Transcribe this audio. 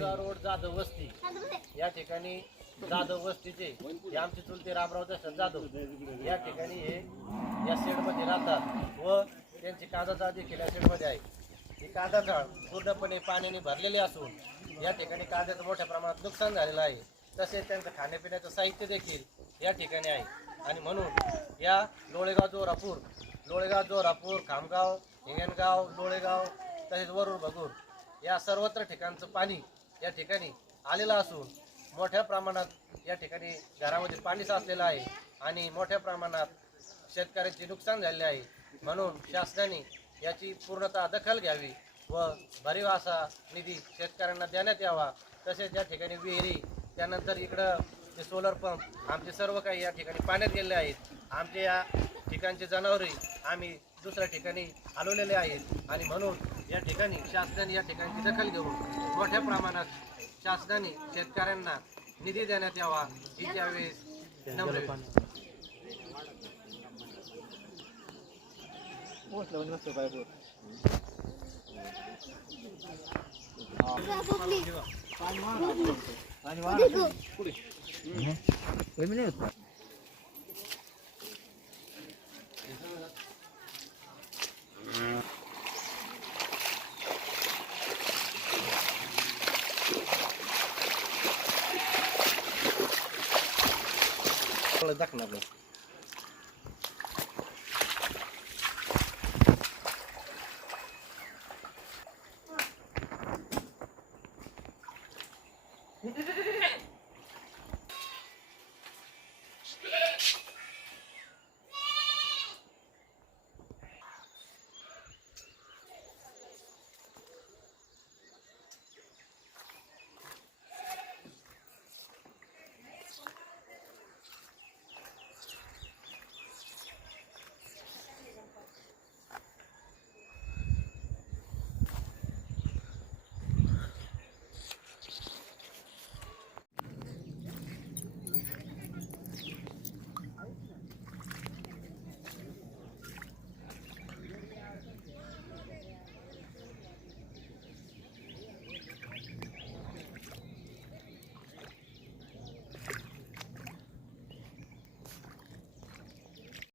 लोळेगाव road Jadhav वस्ती. या ठिकाणी जाधव वस्तीचे हे आमचे चुलते रामराव दर्शन जाधव. या ठिकाणी हे या शेडमध्ये राहतात व त्यांची कांदा देखील या शेडमध्ये आहे. ही कांदा झाड पूर्णपणे पाण्याने भरलेले असून या ठिकाणी कांद्याचं मोठ्या प्रमाणात नुकसान झालेलं आहे. तसेच त्यांचं खाण्यापिण्याचं साहित्य देखील या ठिकाणी आहे. आणि म्हणून या लोळेगाव जोरापूर लोळेगाव जोरापूर खामगाव हिंगणगाव लोळेगाव तसेच वरूर भगूर या सर्वत्र ठिकाणचं पाणी या ठिकाणी आलेला असून मोठ्या प्रमाणात या ठिकाणी घरामध्ये पाणी साचलेलं आहे आणि मोठ्या प्रमाणात शेतकऱ्यांचे नुकसान झालेले आहे. म्हणून शासनाने याची पूर्णतः दखल घ्यावी व भरीव असा निधी शेतकऱ्यांना देण्यात यावा. तसेच या ठिकाणी विहिरी त्यानंतर इकडं ते सोलर पंप आमचे सर्व काही या ठिकाणी पाण्यात गेलेले आहेत. आमचे या ठिकाणचे जनावरे आम्ही दुसऱ्या ठिकाणी हलवलेले आहेत. आणि म्हणून या ठिकाणी शासनाने या ठिकाणची दखल घेऊन मोठ्या प्रमाणात शासनाने शेतकऱ्यांना निधी देण्यात यावा ही त्यावेळेस नम्र विनंती. i ale tak nawet.